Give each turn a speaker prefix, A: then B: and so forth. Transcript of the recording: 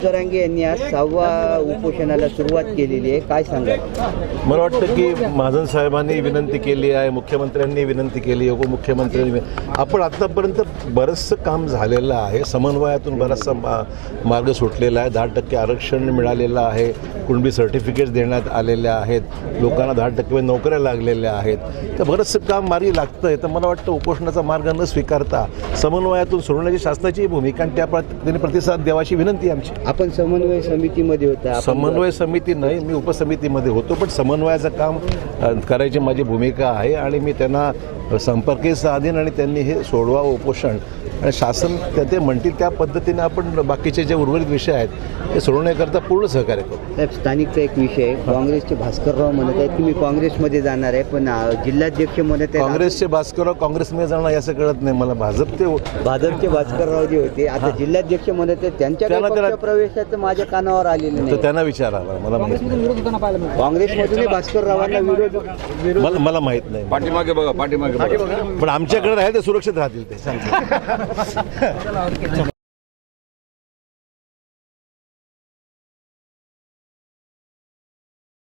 A: जरांगे यांनी आज 6व्या उपोषणाला सुरुवात केलेली आहे, काय सांगाल?
B: मला वाटतं की महाजन साहेबांनी विनंती केली आहे, मुख्यमंत्र्यांनी विनंती केली आहे, उपमुख्यमंत्र्यांनी आपण आत्तापर्यंत बरंचसं काम झालेलं आहे. समन्वयातून बराचसा मार्ग सुटलेला आहे. 10% आरक्षण मिळालेलं आहे, कुणबी सर्टिफिकेट्स देण्यात आलेल्या आहेत, लोकांना 10% नोकऱ्या लागलेल्या आहेत. तर बरंचसं काम मार्गी लागतं आहे. तर मला वाटतं उपोषणाचा मार्ग न स्वीकारता समन्वयातून सोडण्याची शासनाची भूमिका आणि त्या पद्धतीने प्रतिसाद द्यावाची विनंती आहे आमची.
A: आपण समन्वय समितीमध्ये होता.
B: समन्वय समिती नाही, मी उपसमितीमध्ये होतो, पण समन्वयाचं काम करायची माझी भूमिका आहे आणि मी त्यांना संपर्कही साधेन आणि त्यांनी हे सोडवा उपोषण आणि शासन ते म्हणतील त्या पद्धतीने आपण बाकीचे जे उर्वरित विषय आहेत ते सोडवण्याकरता पूर्ण सहकार्य करू.
A: साहेब, स्थानिकचा एक विषय आहे. काँग्रेसचे भास्करराव म्हणत आहेत तुम्ही काँग्रेसमध्ये जाणार आहे, पण जिल्हाध्यक्ष म्हणत आहेत
B: काँग्रेसचे भास्करराव काँग्रेसमध्ये जाणार याचं कळत नाही मला.
A: भाजपचे भास्करराव जे होते आता जिल्हाध्यक्ष म्हणत आहेत त्यांच्या प्रवेशाचं माझ्या कानावर आलेलं नाही.
B: त्यांना विचारावा, मला माहित नाही.
A: काँग्रेसमधून भास्कररावांना विरोध
B: मला माहित नाही.
C: पाठीमागे बघा, पाठीमागे
B: पण आमच्याकडे राहिले ते सुरक्षित राहतील ते सांगतो.